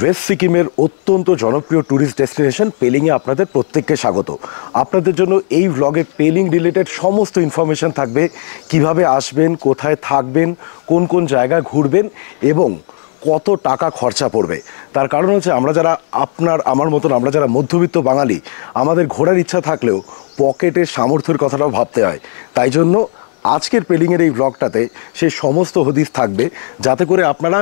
West সিকিমের অত্যন্ত জনপ্রিয় ট্যুরিস্ট ডেস্টিনেশন পেলিংয়ে আপনাদের প্রত্যেককে স্বাগত। আপনাদের জন্য এই ভ্লগে পেলিং রিলেটেড সমস্ত ইনফরমেশন থাকবে, কিভাবে আসবেন, কোথায় থাকবেন, কোন কোন জায়গায় ঘুরবেন এবং কত টাকা খরচা পড়বে। তার কারণ হচ্ছে আমরা যারা আমার মতন আমরা যারা মধ্যবিত্ত বাঙালি, আমাদের ঘোরার ইচ্ছা থাকলেও পকেটের সামর্থ্যের কথাটাও ভাবতে হয়। তাই জন্য আজকের পেলিংয়ের এই ভ্লগটাতে সেই সমস্ত হদিস থাকবে, যাতে করে আপনারা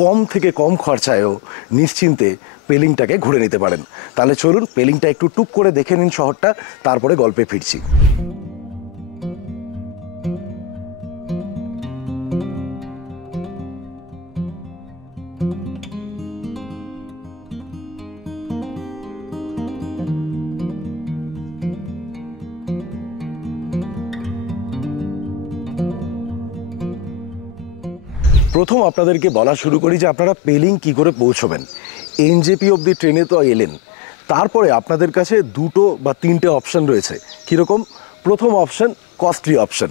কম থেকে কম খরচায়ও নিশ্চিন্তে পেলিংটাকে ঘুরে নিতে পারেন। তাহলে চলুন পেলিংটা একটু টুক করে দেখে নিন শহরটা, তারপরে গল্পে ফিরছি। প্রথম আপনাদেরকে বলা শুরু করি যে আপনারা পেলিং কি করে পৌঁছবেন। এনজেপি অবধি ট্রেনে তো এলেন, তারপরে আপনাদের কাছে দুটো বা তিনটে অপশান রয়েছে। কীরকম? প্রথম অপশান কস্টলি অপশান,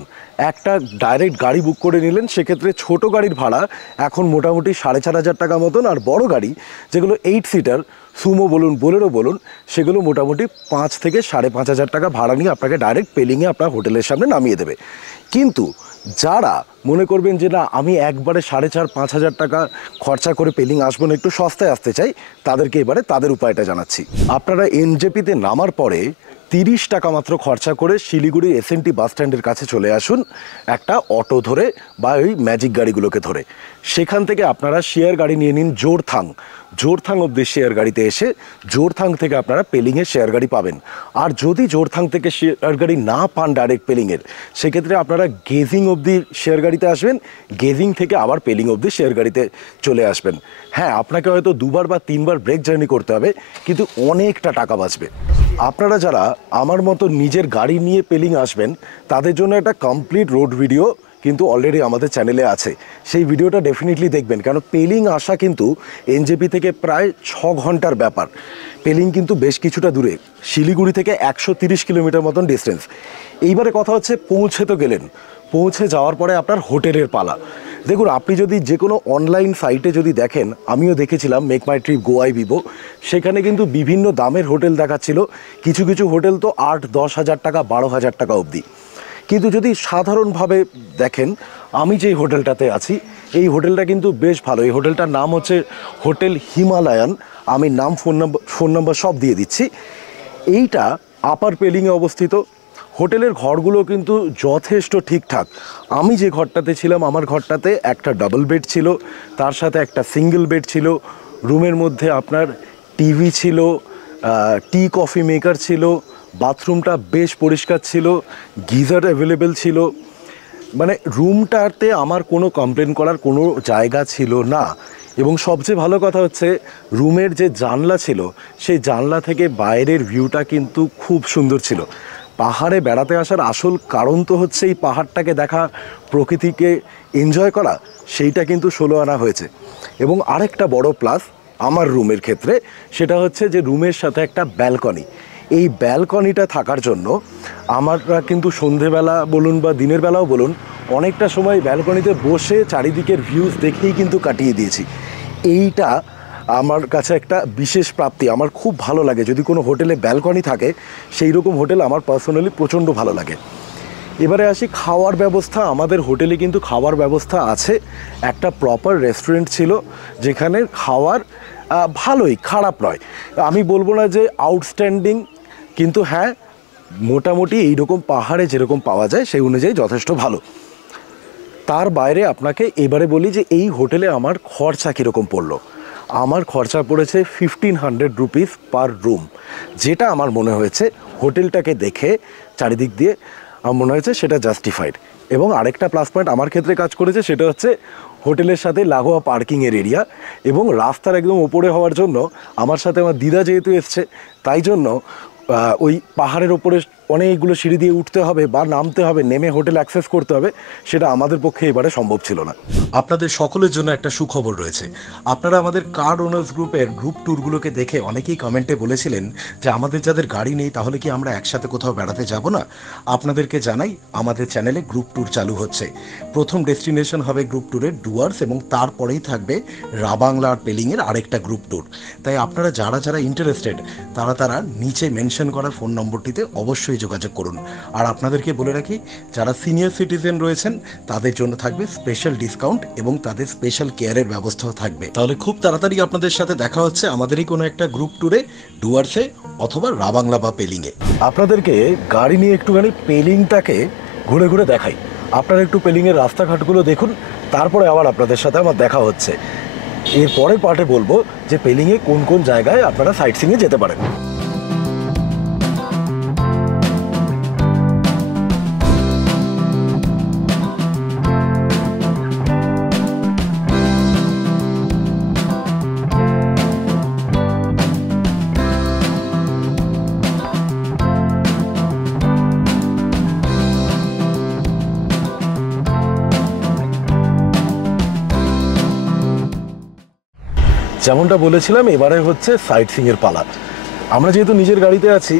একটা ডাইরেক্ট গাড়ি বুক করে নিলেন। সেক্ষেত্রে ছোট গাড়ির ভাড়া এখন মোটামুটি 4,500 টাকা মতন, আর বড় গাড়ি যেগুলো 8 সিটার সুমো বলুন, বোলেরো বলুন, সেগুলো মোটামুটি 5 থেকে 5,500 টাকা ভাড়া নিয়ে আপনাকে ডাইরেক্ট পেলিংয়ে আপনার হোটেলের সামনে নামিয়ে দেবে। কিন্তু যারা মনে করবেন যে না, আমি একবারে 4,500-5,000 টাকা খরচা করে পেলিং আসবো না, একটু সস্তায় আসতে চাই, তাদেরকে এবারে তাদের উপায়টা জানাচ্ছি। আপনারা এনজেপিতে নামার পরে 30 টাকা মাত্র খরচা করে শিলিগুড়ি SNT বাস স্ট্যান্ডের কাছে চলে আসুন একটা অটো ধরে বা ওই ম্যাজিক গাড়িগুলোকে ধরে। সেখান থেকে আপনারা শেয়ার গাড়ি নিয়ে নিন জোরথাং অব্দি শেয়ার গাড়িতে এসে জোরথাং থেকে আপনারা পেলিংয়ের শেয়ার গাড়ি পাবেন। আর যদি জোরথাং থেকে শেয়ার গাড়ি না পান ডাইরেক্ট পেলিংয়ের, সেক্ষেত্রে আপনারা গেজিং অব্দি শেয়ার গাড়িতে আসবেন, গেজিং থেকে আবার পেলিং অব্দি শেয়ার গাড়িতে চলে আসবেন। হ্যাঁ, আপনাকে হয়তো 2বার বা 3বার ব্রেক জার্নি করতে হবে, কিন্তু অনেকটা টাকা বাঁচবে। আপনারা যারা আমার মতো নিজের গাড়ি নিয়ে পেলিং আসবেন, তাদের জন্য একটা কমপ্লিট রোড ভিডিও কিন্তু অলরেডি আমাদের চ্যানেলে আছে। সেই ভিডিওটা ডেফিনেটলি দেখবেন, কারণ পেলিং আসা কিন্তু এনজেপি থেকে প্রায় 6 ঘন্টার ব্যাপার। পেলিং কিন্তু বেশ কিছুটা দূরে, শিলিগুড়ি থেকে 130 কিলোমিটার মতন ডিস্টেন্স। এইবারে কথা হচ্ছে পৌঁছে তো গেলেন, পৌঁছে যাওয়ার পরে আপনার হোটেলের পালা। দেখুন, আপনি যদি যে কোনো অনলাইন সাইটে যদি দেখেন, আমিও দেখেছিলাম মেক মাই ট্রিপ গোয়াই বিবো, সেখানে কিন্তু বিভিন্ন দামের হোটেল দেখাচ্ছিল। কিছু কিছু হোটেল তো 8-10 হাজার টাকা, 12,000 টাকা অবধি। কিন্তু যদি সাধারণভাবে দেখেন, আমি যেই হোটেলটাতে আছি, এই হোটেলটা কিন্তু বেশ ভালো। এই হোটেলটার নাম হচ্ছে হোটেল হিমালয়ান। আমি নাম, ফোন নাম্বার সব দিয়ে দিচ্ছি। এইটা আপার পেলিংয়ে অবস্থিত। হোটেলের ঘরগুলো কিন্তু যথেষ্ট ঠিকঠাক। আমি যে ঘরটাতে ছিলাম, আমার ঘরটাতে একটা ডাবল বেড ছিল, তার সাথে একটা সিঙ্গেল বেড ছিল। রুমের মধ্যে আপনার টিভি ছিল, টি কফি মেকার ছিল, বাথরুমটা বেশ পরিষ্কার ছিল, গিজার অ্যাভেলেবেল ছিল। মানে রুমটাতে আমার কোনো কমপ্লেন করার কোনো জায়গা ছিল না। এবং সবচেয়ে ভালো কথা হচ্ছে, রুমের যে জানলা ছিল, সেই জানলা থেকে বাইরের ভিউটা কিন্তু খুব সুন্দর ছিল। পাহাড়ে বেড়াতে আসার আসল কারণ তো হচ্ছে এই পাহাড়টাকে দেখা, প্রকৃতিকে এনজয় করা। সেইটা কিন্তু 16 আনা হয়েছে। এবং আরেকটা বড় প্লাস আমার রুমের ক্ষেত্রে, সেটা হচ্ছে যে রুমের সাথে একটা ব্যালকনি। এই ব্যালকনিটা থাকার জন্য আমরা কিন্তু সন্ধেবেলা বলুন বা দিনের বেলাও বলুন, অনেকটা সময় ব্যালকনিতে বসে চারিদিকের ভিউজ দেখেই কিন্তু কাটিয়ে দিয়েছি। এইটা আমার কাছে একটা বিশেষ প্রাপ্তি। আমার খুব ভালো লাগে যদি কোনো হোটেলে ব্যালকনি থাকে, সেই রকম হোটেল আমার পার্সোনালি প্রচণ্ড ভালো লাগে। এবারে আসি খাওয়ার ব্যবস্থা। আমাদের হোটেলে কিন্তু খাওয়ার ব্যবস্থা আছে। একটা প্রপার রেস্টুরেন্ট ছিল, যেখানে খাওয়ার ভালোই, খারাপ নয়। আমি বলবো না যে আউটস্ট্যান্ডিং, কিন্তু হ্যাঁ, মোটামুটি এইরকম পাহাড়ে যেরকম পাওয়া যায় সেই অনুযায়ী যথেষ্ট ভালো। তার বাইরে আপনাকে এবারে বলি যে এই হোটেলে আমার খরচা কীরকম পড়লো। আমার খরচা পড়েছে 1,500 রুপিস পার রুম, যেটা আমার মনে হয়েছে হোটেলটাকে দেখে চারিদিক দিয়ে আমার মনে হয়েছে সেটা জাস্টিফাইড। এবং আরেকটা প্লাস পয়েন্ট আমার ক্ষেত্রে কাজ করেছে, সেটা হচ্ছে হোটেলের সাথে লাগোয়া পার্কিংয়ের এরিয়া। এবং রাস্তার একদম ওপরে হওয়ার জন্য আমার সাথে আমার দিদা যেহেতু এসছে, তাই জন্য ওই পাহাড়ের ওপরে অনেকগুলো সিঁড়ি দিয়ে উঠতে হবে বা নামতে হবে, নেমে হোটেল অ্যাক্সেস করতে হবে, সেটা আমাদের পক্ষে এবারে সম্ভব ছিল না। আপনাদের সকলের জন্য একটা সুখবর রয়েছে। আপনারা আমাদের কার ওনার্স গ্রুপের গ্রুপ ট্যুরগুলোকে দেখে অনেকেই কমেন্টে বলেছিলেন যে আমাদের যাদের গাড়ি নেই তাহলে কি আমরা একসাথে কোথাও বেড়াতে যাব না। আপনাদেরকে জানাই, আমাদের চ্যানেলে গ্রুপ ট্যুর চালু হচ্ছে। প্রথম ডেস্টিনেশন হবে গ্রুপ ট্যুরের ডুয়ার্স, এবং তারপরেই থাকবে রাবাংলা আর পেলিংয়ের আরেকটা গ্রুপ ট্যুর। তাই আপনারা যারা ইন্টারেস্টেড তারা নিচে মেনশন করা ফোন নম্বরটিতে অবশ্যই যোগাযোগ করুন। আর আপনাদেরকে বলে রাখি, যারা সিনিয়র সিটিজেন রয়েছেন তাদের জন্য থাকবে স্পেশাল ডিসকাউন্ট এবং তাদের স্পেশাল কেয়ারের ব্যবস্থাও থাকবে। তাহলে খুব তাড়াতাড়ি আপনাদের সাথে দেখা হচ্ছে আমাদেরই কোনো একটা গ্রুপ ট্যুরে, ডুয়ার্সে অথবা রাবাংলা বা পেলিংয়ে। আপনাদেরকে গাড়ি নিয়ে একটুখানি পেলিংটাকে ঘুরে ঘুরে দেখাই। আপনারা একটু পেলিংয়ের রাস্তাঘাটগুলো দেখুন, তারপরে আবার আপনাদের সাথে আমার দেখা হচ্ছে। এর পরের পার্টে বলবো যে পেলিংয়ে কোন কোন জায়গায় আপনারা সাইট সিইংয়ে যেতে পারেন। যেমনটা বলেছিলাম, এবারে হচ্ছে সাইট সিইংয়ের পালা। আমরা যেহেতু নিজের গাড়িতে আছি,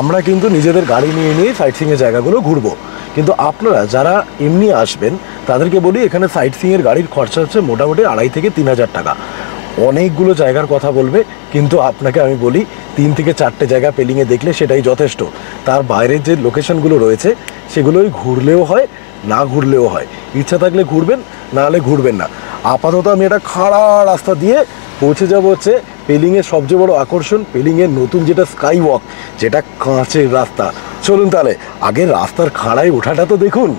আমরা কিন্তু নিজেদের গাড়ি নিয়ে সাইট সিইংয়ের জায়গাগুলো ঘুরবো। কিন্তু আপনারা যারা এমনি আসবেন তাদেরকে বলি, এখানে সাইট সিইংয়ের গাড়ির খরচা হচ্ছে মোটামুটি 2,500 থেকে 3,000 টাকা। অনেকগুলো জায়গার কথা বলবে, কিন্তু আপনাকে আমি বলি 3 থেকে 4টে জায়গা পেলিংয়ে দেখলে সেটাই যথেষ্ট। তার বাইরের যে লোকেশনগুলো রয়েছে সেগুলোই ঘুরলেও হয়, না ঘুরলেও হয়। ইচ্ছা থাকলে ঘুরবেন, না হলে ঘুরবেন না। আপাতত আমি একটা খাড়া রাস্তা দিয়ে পৌঁছে যাব হচ্ছে পেলিংয়ের সবচেয়ে বড় আকর্ষণ, পেলিংয়ের নতুন যেটা স্কাই ওয়াক, যেটা কাঁচের রাস্তা। চলুন তাহলে আগে রাস্তার খাড়ায় ওঠাটা তো দেখুন।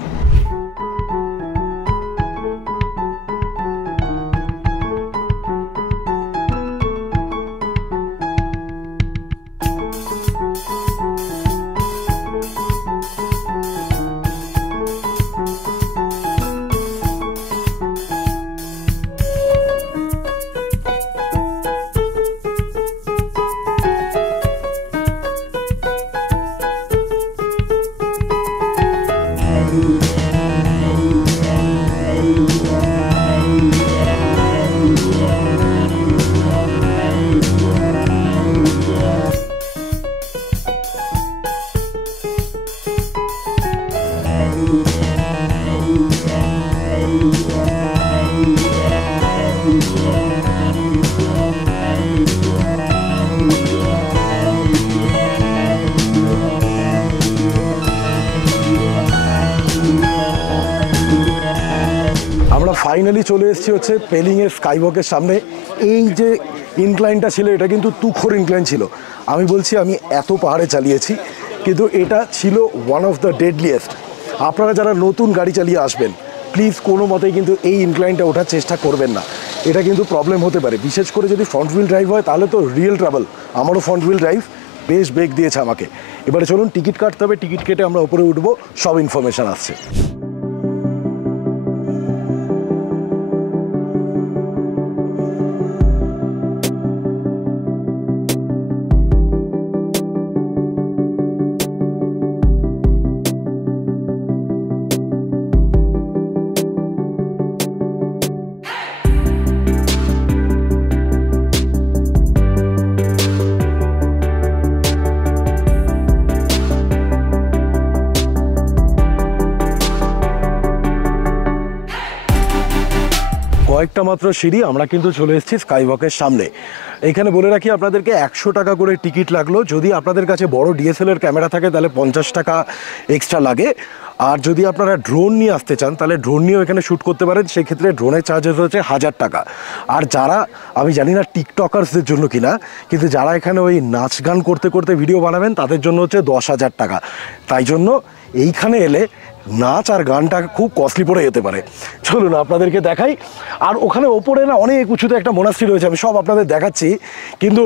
আমরা ফাইনালি চলে এসেছি হচ্ছে পেলিংয়ের স্কাইওয়াকের সামনে। এই যে ইনক্লাইনটা ছিল এটা কিন্তু তুখোর ইনক্লাইন ছিল। আমি বলছি আমি এত পাহাড়ে চালিয়েছি, কিন্তু এটা ছিল ওয়ান অফ দ্য ডেডলিয়েস্ট। আপনারা যারা নতুন গাড়ি চালিয়ে আসবেন প্লিজ কোনো মতেই কিন্তু এই ইনক্লাইনটা ওঠার চেষ্টা করবেন না। এটা কিন্তু প্রবলেম হতে পারে, বিশেষ করে যদি ফ্রন্ট হুইল ড্রাইভ হয় তাহলে তো রিয়েল ট্রাভেল। আমারও ফ্রন্ট হুইল ড্রাইভ, বেশ ব্রেক দিয়েছে আমাকে। এবারে চলুন টিকিট কাটতে হবে, টিকিট কেটে আমরা উপরে উঠবো, সব ইনফরমেশান আসছে। কয়েকটা মাত্র সিঁড়ি, আমরা কিন্তু চলে এসেছি স্কাইওয়াকের সামনে। এখানে বলে রাখি আপনাদেরকে 100 টাকা করে টিকিট লাগলো। যদি আপনাদের কাছে বড় ডিএসএলআর ক্যামেরা থাকে তাহলে 50 টাকা এক্সট্রা লাগে। আর যদি আপনারা ড্রোন নিয়ে আসতে চান তাহলে ড্রোন নিয়েও এখানে শ্যুট করতে পারেন, সেক্ষেত্রে ড্রোনের চার্জেস হচ্ছে 1000 টাকা। আর যারা, আমি জানি না টিকটকার্সদের জন্য কিনা, কিন্তু যারা এখানে ওই নাচ গান করতে করতে ভিডিও বানাবেন তাদের জন্য হচ্ছে 10,000 টাকা। তাই জন্য এইখানে এলে নাচ আর গানটা খুব কস্টলি পড়ে যেতে পারে। চলুন আপনাদেরকে দেখাই। আর ওখানে ওপরে না অনেক উঁচুতে একটা মোনাস্ট্রি রয়েছে, আমি সব আপনাদের দেখাচ্ছি, কিন্তু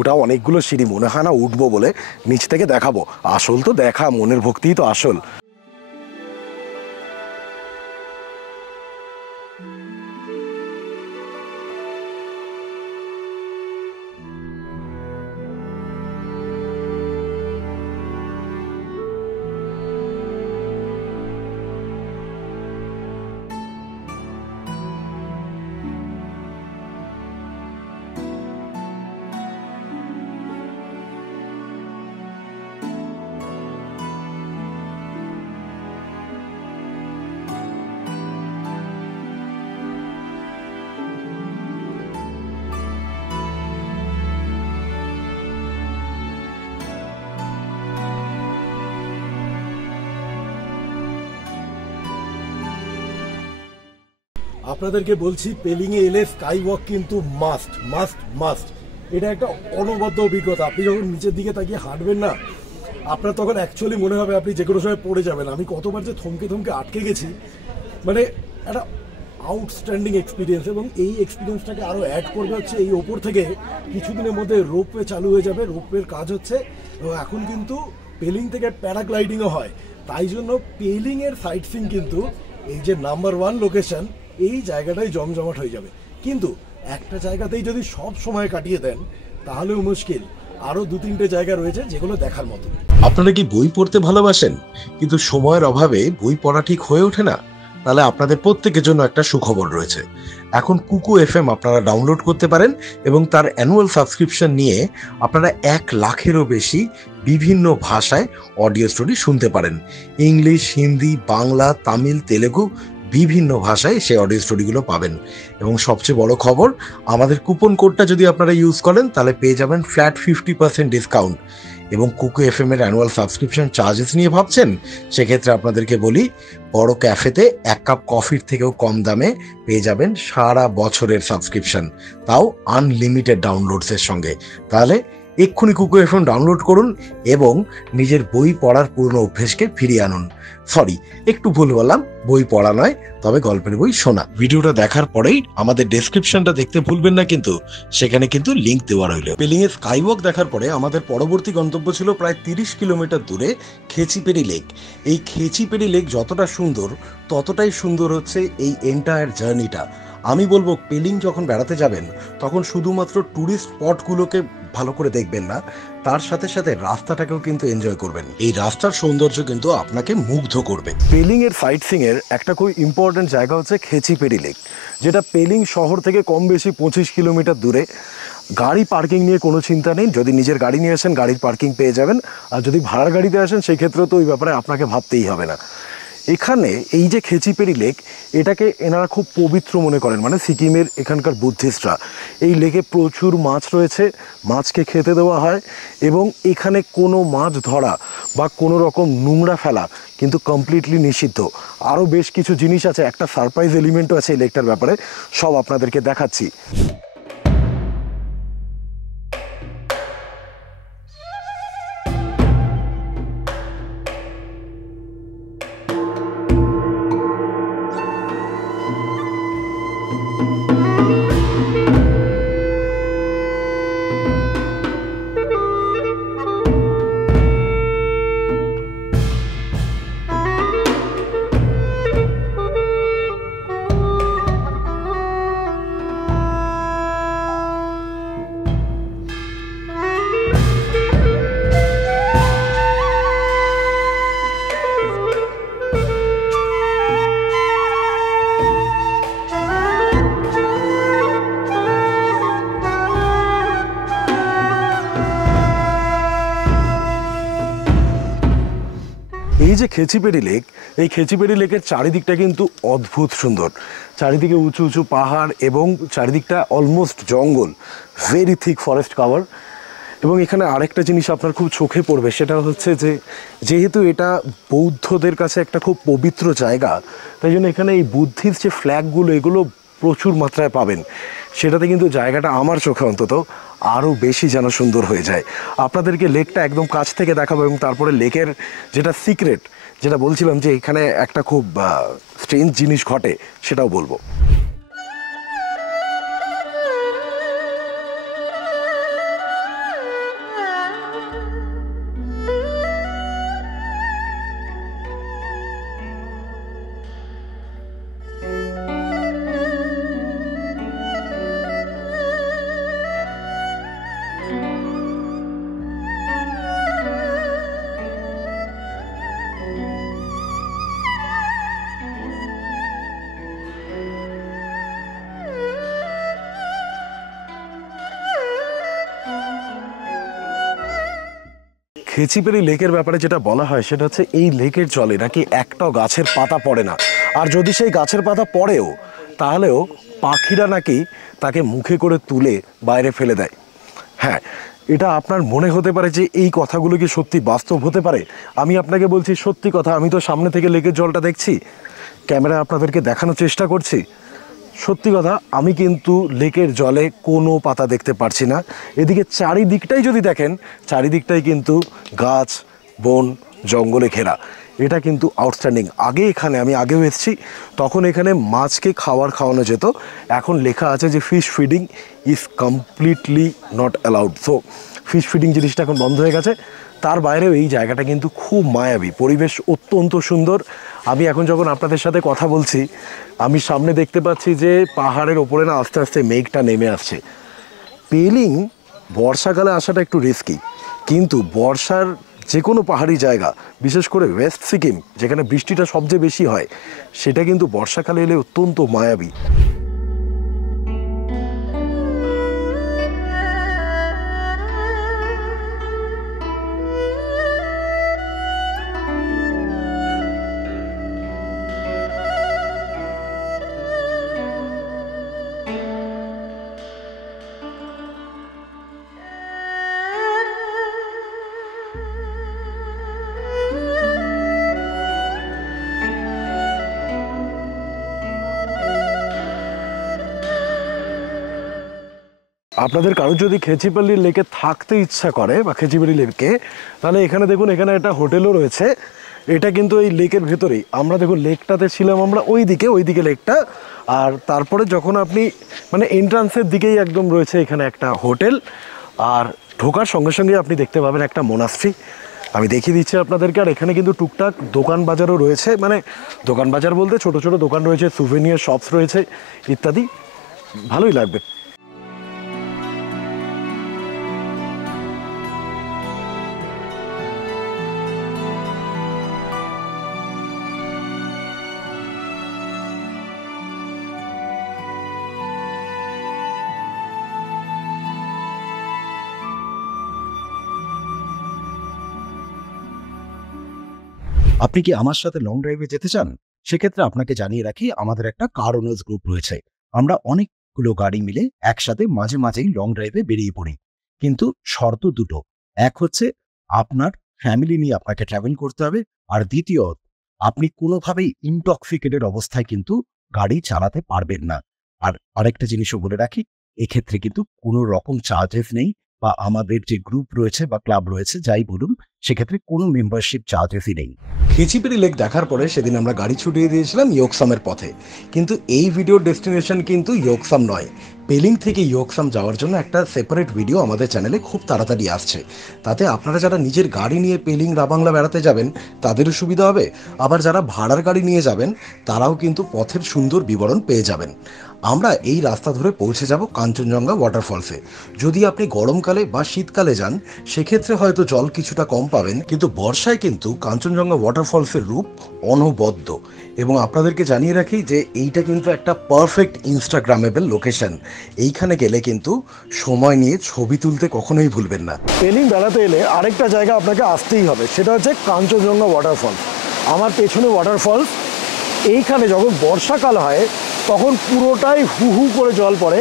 ওটা অনেকগুলো সিঁড়ি, মনে হয় না উঠবো বলে। নিচ থেকে দেখাবো, আসল তো দেখা, মনের ভক্তিই তো আসল। আপনাদেরকে বলছি পেলিংয়ে এলে স্কাই ওয়াক কিন্তু মাস্ট মাস্ট মাস্ট। এটা একটা অনবদ্য অভিজ্ঞতা। আপনি যখন নিচের দিকে তাকিয়ে হাঁটবেন না, আপনার তখন অ্যাকচুয়ালি মনে হবে আপনি যে কোনো সময় পড়ে যাবেন। আমি কতবার যে থমকে থমকে আটকে গেছি, মানে একটা আউটস্ট্যান্ডিং এক্সপিরিয়েন্স। এবং এই এক্সপিরিয়েন্সটাকে আরও অ্যাড করবে হচ্ছে এই ওপর থেকে কিছুদিনের মধ্যে রোপওয়ে চালু হয়ে যাবে। রোপওয়ের কাজ হচ্ছে, এবং এখন কিন্তু পেলিং থেকে প্যারাগ্লাইডিংও হয়। তাই জন্য পেলিংয়ের সাইট সিইং কিন্তু এই যে নাম্বার 1 লোকেশন, এই জায়গাটাই জমজমাট হয়ে যাবে। কিন্তু একটা জায়গাতেই যদি সব সময় কাটিয়ে দেন তাহলেও মুশকিল। আরও 2-3টে জায়গা রয়েছে যেগুলো দেখার মতো। আপনারা কি বই পড়তে ভালোবাসেন কিন্তু সময়ের অভাবে বই পড়া ঠিক হয়ে ওঠে না? তাহলে আপনাদের প্রত্যেকের জন্য একটা সুখবর রয়েছে। এখন কুকু এফএম আপনারা ডাউনলোড করতে পারেন এবং তার অ্যানুয়াল সাবস্ক্রিপশন নিয়ে আপনারা 1 লাখেরও বেশি বিভিন্ন ভাষায় অডিও স্টোরি শুনতে পারেন। ইংলিশ, হিন্দি, বাংলা, তামিল, তেলেগু বিভিন্ন ভাষায় সেই অডিও স্টোরিগুলো পাবেন। এবং সবচেয়ে বড় খবর, আমাদের কুপন কোডটা যদি আপনারা ইউজ করেন তাহলে পেয়ে যাবেন ফ্ল্যাট 50% ডিসকাউন্ট। এবং কুকু এফএম এর অ্যানুয়াল সাবস্ক্রিপশন চার্জেস নিয়ে ভাবছেন? সেক্ষেত্রে আপনাদেরকে বলি, বড় ক্যাফেতে 1 কাপ কফির থেকেও কম দামে পেয়ে যাবেন সারা বছরের সাবস্ক্রিপশন, তাও আনলিমিটেড ডাউনলোডসের সঙ্গে। তাহলে এক্ষুনি কুকু এফএম ডাউনলোড করুন এবং নিজের বই পড়ার পুরনো অভ্যেসকে ফিরিয়ে আনুন। সরি, একটু ভুল বললাম, বই পড়া নয়, তবে গল্পের বই শোনা। ভিডিওটা দেখার পরেই আমাদের ডেসক্রিপশনটা দেখতে ভুলবেন না, কিন্তু সেখানে কিন্তু লিংক দেওয়া রইল। পেলিং এর স্কাইওয়াক দেখার পরে আমাদের পরবর্তী গন্তব্য ছিল প্রায় 30 কিলোমিটার দূরে খেচিপেড়ি লেক। এই খেচিপেড়ি লেক যতটা সুন্দর, ততটাই সুন্দর হচ্ছে এই এন্টায়ার জার্নিটা। আমি বলবো পেলিং যখন বেড়াতে যাবেন তখন শুধুমাত্র ট্যুরিস্ট স্পটগুলোকে ভালো করে দেখবেন না, তার সাথে সাথে রাস্তাটাকেও কিন্তু এনজয় করবেন। এই রাস্তার সৌন্দর্য কিন্তু আপনাকে মুগ্ধ করবে। পেলিং এর সাইট সিইং এর একটা খুব ইম্পর্টেন্ট জায়গা হচ্ছে খেচিপেড়ি লেক, যেটা পেলিং শহর থেকে কম বেশি 25 কিলোমিটার দূরে। গাড়ি পার্কিং নিয়ে কোনো চিন্তা নেই, যদি নিজের গাড়ি নিয়ে আসেন গাড়ির পার্কিং পেয়ে যাবেন। আর যদি ভাড়ার গাড়িতে আসেন সেই ক্ষেত্রে তো ওই ব্যাপারে আপনাকে ভাবতেই হবে না। এখানে এই যে খেচিপেড়ি লেক, এটাকে এনারা খুব পবিত্র মনে করেন, মানে সিকিমের এখানকার বুদ্ধিস্টরা। এই লেকে প্রচুর মাছ রয়েছে, মাছকে খেতে দেওয়া হয়, এবং এখানে কোনো মাছ ধরা বা কোনো রকম নোংরা ফেলা কিন্তু কমপ্লিটলি নিষিদ্ধ। আরও বেশ কিছু জিনিস আছে, একটা সারপ্রাইজ এলিমেন্টও আছে এই লেকটার ব্যাপারে, সব আপনাদেরকে দেখাচ্ছি। এই যে খেচিপেড়ি লেক, এই খেচিপেড়ি লেকের চারিদিকটা কিন্তু অদ্ভুত সুন্দর। চারিদিকে উঁচু উঁচু পাহাড় এবং চারিদিকটা অলমোস্ট জঙ্গল, ভেরি থিক ফরেস্ট কাভার। এবং এখানে আরেকটা জিনিস আপনার খুব চোখে পড়বে, সেটা হচ্ছে যে যেহেতু এটা বৌদ্ধদের কাছে একটা খুব পবিত্র জায়গা, তাই জন্য এখানে এই বুদ্ধির যে ফ্ল্যাগগুলো এগুলো প্রচুর মাত্রায় পাবেন। সেটাতে কিন্তু জায়গাটা আমার চোখে অন্তত আরও বেশি যেন সুন্দর হয়ে যায়। আপনাদেরকে লেকটা একদম কাছ থেকে দেখাবো এবং তারপরে লেকের যেটা সিক্রেট, যেটা বলছিলাম যে এখানে একটা খুব স্ট্রেঞ্জ জিনিস ঘটে, সেটাও বলবো। খেচিপেড়ি লেকের ব্যাপারে যেটা বলা হয় সেটা হচ্ছে এই লেকের জলে নাকি একটাও গাছের পাতা পড়ে না, আর যদি সেই গাছের পাতা পড়েও তাহলেও পাখিরা নাকি তাকে মুখে করে তুলে বাইরে ফেলে দেয়। হ্যাঁ, এটা আপনার মনে হতে পারে যে এই কথাগুলো কি সত্যি বাস্তব হতে পারে। আমি আপনাকে বলছি সত্যি কথা, আমি তো সামনে থেকে লেকের জলটা দেখছি, ক্যামেরা আপনাদেরকে দেখানোর চেষ্টা করছি। সত্যি কথা, আমি কিন্তু লেকের জলে কোনো পাতা দেখতে পারছি না। এদিকে চারিদিকটাই যদি দেখেন, চারিদিকটাই কিন্তু গাছ, বন, জঙ্গলে ঘেরা। এটা কিন্তু আউটস্ট্যান্ডিং। এখানে আমি আগেও এসেছি, তখন এখানে মাছকে খাওয়ানো যেত। এখন লেখা আছে যে fish feeding is completely not allowed. So fish feeding জিনিসটা এখন বন্ধ হয়ে গেছে। তার বাইরেও এই জায়গাটা কিন্তু খুব মায়াবী, পরিবেশ অত্যন্ত সুন্দর। আমি এখন যখন আপনাদের সাথে কথা বলছি, আমি সামনে দেখতে পাচ্ছি যে পাহাড়ের ওপরে না আস্তে আস্তে মেঘটা নেমে আসছে। পেলিং বর্ষাকালে আসাটা একটু রিস্কি, কিন্তু বর্ষার যে কোনো পাহাড়ি জায়গা, বিশেষ করে ওয়েস্ট সিকিম যেখানে বৃষ্টিটা সবচেয়ে বেশি হয়, সেটা কিন্তু বর্ষাকালে এলে অত্যন্ত মায়াবী। আপনাদের কারোর যদি খেচিপাল্লি লেকে থাকতে ইচ্ছা করে বা খেচিপাল্লি লেকে, তাহলে এখানে দেখুন, এখানে একটা হোটেলও রয়েছে। এটা কিন্তু এই লেকের ভেতরেই। আমরা দেখুন লেকটাতে ছিলাম, আমরা ওইদিকে লেকটা। আর তারপরে যখন আপনি মানে এন্ট্রান্সের দিকেই একদম রয়েছে এখানে একটা হোটেল। আর ঢোকার সঙ্গে সঙ্গে আপনি দেখতে পাবেন একটা মোনাস্ট্রি। আমি দেখিয়ে দিচ্ছি আপনাদেরকে। আর এখানে কিন্তু টুকটাক দোকান বাজারও রয়েছে, মানে দোকান বাজার বলতে ছোট ছোট দোকান রয়েছে, সুভেনিয়ার শপস রয়েছে ইত্যাদি। ভালোই লাগবে। আপনি কি আমার সাথে লং ড্রাইভে যেতে চান? সেক্ষেত্রে আপনাকে জানিয়ে রাখি, আমাদের একটা কার ওনার্স গ্রুপ রয়েছে। আমরা অনেকগুলো গাড়ি মিলে একসাথে মাঝে মাঝেই লং ড্রাইভে বেরিয়ে পড়ি। কিন্তু শর্ত দুটো। এক হচ্ছে আপনার ফ্যামিলি নিয়ে আপনাকে ট্রাভেল করতে হবে। আর দ্বিতীয়ত, আপনি কোনোভাবেই ইনটক্সিকেটেড অবস্থায় কিন্তু গাড়ি চালাতে পারবেন না। আর আরেকটা জিনিসও বলে রাখি, এক্ষেত্রে কিন্তু কোনো রকম চার্জেস নেই, বা আমাদের যে গ্রুপ রয়েছে বা ক্লাব রয়েছে যাই বলুন, সেক্ষেত্রে কোনো মেম্বারশিপ চার্জেসই নেই। খেচিপিরি লেক দেখার পরে সেদিন আমরা গাড়ি ছুটিয়ে দিয়েছিলাম ইয়োকসামের পথে। কিন্তু এই ভিডিওর ডেস্টিনেশন কিন্তু ইয়োকসাম নয়। পেলিং থেকে ইয়োকসাম যাওয়ার জন্য একটা সেপারেট ভিডিও আমাদের চ্যানেলে খুব তাড়াতাড়ি আসছে। তাতে আপনারা যারা নিজের গাড়ি নিয়ে পেলিং রাবাংলা বেড়াতে যাবেন তাদেরও সুবিধা হবে, আবার যারা ভাড়ার গাড়ি নিয়ে যাবেন তারাও কিন্তু পথের সুন্দর বিবরণ পেয়ে যাবেন। আমরা এই রাস্তা ধরে পৌঁছে যাব কাঞ্চনজঙ্ঘা ওয়াটারফলসে। যদি আপনি গরমকালে বা শীতকালে যান সেক্ষেত্রে হয়তো জল কিছুটা কম পাবেন, কিন্তু বর্ষায় কিন্তু কাঞ্চনজঙ্ঘা ওয়াটারফলসের রূপ অনবদ্য। এবং আপনাদেরকে জানিয়ে রাখি যে এইটা কিন্তু একটা পারফেক্ট ইনস্টাগ্রামেবল লোকেশন। এইখানে গেলে কিন্তু সময় নিয়ে ছবি তুলতে কখনোই ভুলবেন না। পেলিং বেড়াতে এলে আরেকটা জায়গা আপনাকে আসতেই হবে, সেটা হচ্ছে কাঞ্চনজঙ্ঘা ওয়াটারফল। আমার পেছনে ওয়াটারফল। এইখানে যখন বর্ষাকাল হয় তখন পুরোটাই হু হু করে জল পড়ে।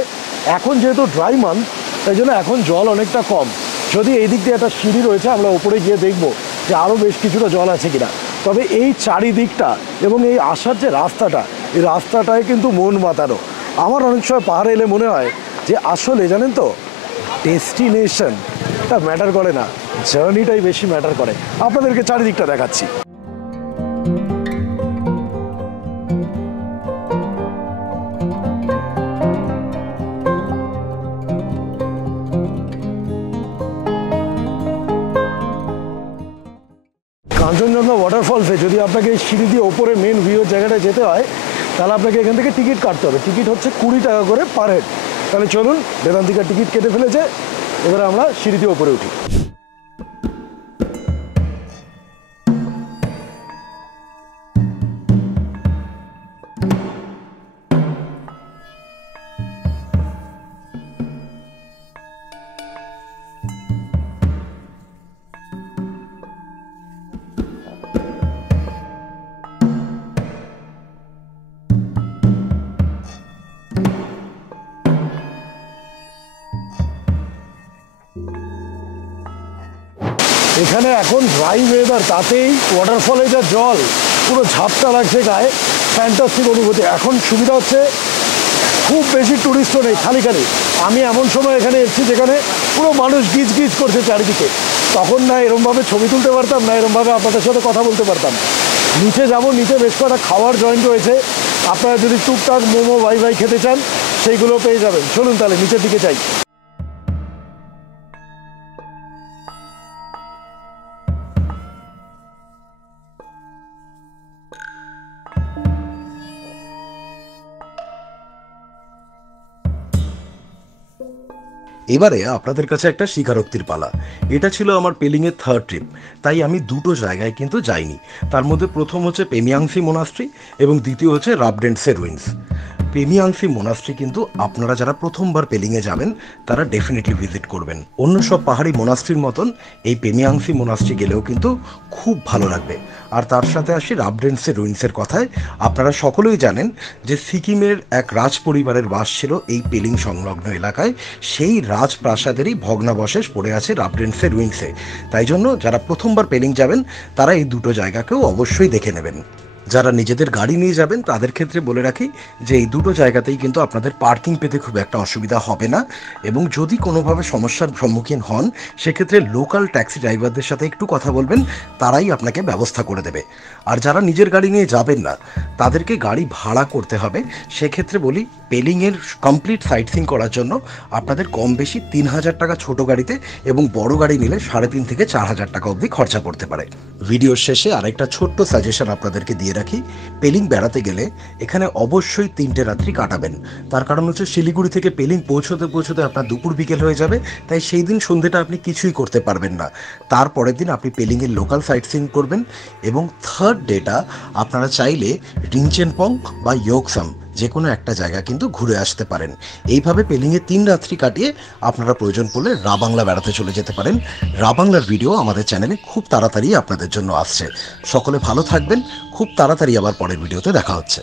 এখন যেহেতু ড্রাই মান্থ, তাই জন্য এখন জল অনেকটা কম। যদি এই দিক দিয়ে একটা সিঁড়ি রয়েছে, আমরা উপরে গিয়ে দেখব যে আরও বেশ কিছুটা জল আছে কিনা। তবে এই চারিদিকটা এবং এই আসার যে রাস্তাটা, এই রাস্তাটায় কিন্তু মন মাতানো। আমার অনেক সময় পাহাড়ে এলে মনে হয় যে আসলে জানেন তো, ডেস্টিনেশনটা ম্যাটার করে না, জার্নিটাই বেশি ম্যাটার করে। আপনাদেরকে চারিদিকটা দেখাচ্ছি। কাঞ্চনজঙ্ঘা ওয়াটারফলসে যদি আপনাকে এই সিঁড়ি দিয়ে ওপরে মেন ভিউর জায়গাটায় যেতে হয়, তাহলে আপনাকে এখান থেকে টিকিট কাটতে হবে। টিকিট হচ্ছে 20 টাকা করে পার হেড। তাহলে চলুন, বেদান্তিকা টিকিট কেটে ফেলেছে, এবারে আমরা সিঁড়ি দিয়ে ওপরে উঠি। এখানে এখন ড্রাই ওয়েদার, তাতেই ওয়াটারফলে যা জল পুরো ঝাপটা লাগছে গায়ে, ফ্যান্টাস্টিক অনুভূতি। এখন সুবিধা হচ্ছে খুব বেশি টুরিস্টও নেই, খালি খালি। আমি এমন সময় এখানে এসেছি যেখানে পুরো মানুষ গিজ গিজ করছে চারিদিকে, তখন না এরমভাবে ছবি তুলতে পারতাম, না এরমভাবে আপনাদের সাথে কথা বলতে পারতাম। নিচে যাব, নিচে বেশ কটা খাওয়ার জয়েন্ট রয়েছে, আপনারা যদি টুকটাক মোমো ভাই ভাই খেতে চান সেইগুলো পেয়ে যাবেন। চলুন তাহলে নিচের দিকে যাই। এবারে আপনাদের কাছে একটা স্বীকারোক্তির পালা। এটা ছিল আমার পেলিংয়ের থার্ড ট্রিপ, তাই আমি দুটো জায়গায় কিন্তু যাইনি। তার মধ্যে প্রথম হচ্ছে পেমিয়াংসি মোনাস্ট্রি এবং দ্বিতীয় হচ্ছে রাবডেন্টসের রুইন্স। পেমিয়াংসি মোনাস্ট্রি কিন্তু আপনারা যারা প্রথমবার পেলিংয়ে যাবেন তারা ডেফিনেটলি ভিজিট করবেন। অন্য সব পাহাড়ি মোনাস্ট্রির মতন এই পেমিয়াংসি মোনাস্ট্রি গেলেও কিন্তু খুব ভালো লাগবে। আর তার সাথে আসি রাবডেন্টসের রুইন্সের কথায়। আপনারা সকলেই জানেন যে সিকিমের এক রাজ পরিবারের বাস ছিল এই পেলিং সংলগ্ন এলাকায়, সেই রাজপ্রাসাদেরই ভগ্নাবশেষ পড়ে আছে রাবডেন্টসের রুইন্সে। তাই জন্য যারা প্রথমবার পেলিং যাবেন তারা এই দুটো জায়গাকেও অবশ্যই দেখে নেবেন। যারা নিজেদের গাড়ি নিয়ে যাবেন তাদের ক্ষেত্রে বলে রাখি যে এই দুটো জায়গাতেই কিন্তু আপনাদের পার্কিং পেতে খুব একটা অসুবিধা হবে না, এবং যদি কোনোভাবে সমস্যার সম্মুখীন হন সেক্ষেত্রে লোকাল ট্যাক্সি ড্রাইভারদের সাথে একটু কথা বলবেন, তারাই আপনাকে ব্যবস্থা করে দেবে। আর যারা নিজের গাড়ি নিয়ে যাবেন না তাদেরকে গাড়ি ভাড়া করতে হবে। সেক্ষেত্রে বলি, পেলিংয়ের কমপ্লিট সাইট সিইং করার জন্য আপনাদের কম বেশি 3,000 টাকা ছোটো গাড়িতে এবং বড় গাড়ি নিলে 3,500 থেকে 4,000 টাকা অবধি খরচা করতে পারে। ভিডিওর শেষে আরেকটা ছোট্ট সাজেশন আপনাদেরকে দিয়ে রাখি। পেলিং বেড়াতে গেলে এখানে অবশ্যই 3টে রাত্রি কাটাবেন। তার কারণ হচ্ছে শিলিগুড়ি থেকে পেলিং পৌঁছতে পৌঁছতে আপনার দুপুর বিকেল হয়ে যাবে, তাই সেই দিন সন্ধ্যেটা আপনি কিছুই করতে পারবেন না। তারপরের দিন আপনি পেলিংয়ের লোকাল সাইট সিইং করবেন, এবং থার্ড ডেটা আপনারা চাইলে রিঞ্চেনপং বা ইয়োকসাম যে কোনো একটা জায়গা কিন্তু ঘুরে আসতে পারেন। এইভাবে পেলিংয়ে 3 রাত্রি কাটিয়ে আপনারা প্রয়োজন পড়লে রাবাংলা বেড়াতে চলে যেতে পারেন। রাবাংলার ভিডিও আমাদের চ্যানেলে খুব তাড়াতাড়ি আপনাদের জন্য আসছে। সকলে ভালো থাকবেন, খুব তাড়াতাড়ি আবার পরের ভিডিওতে দেখা হচ্ছে।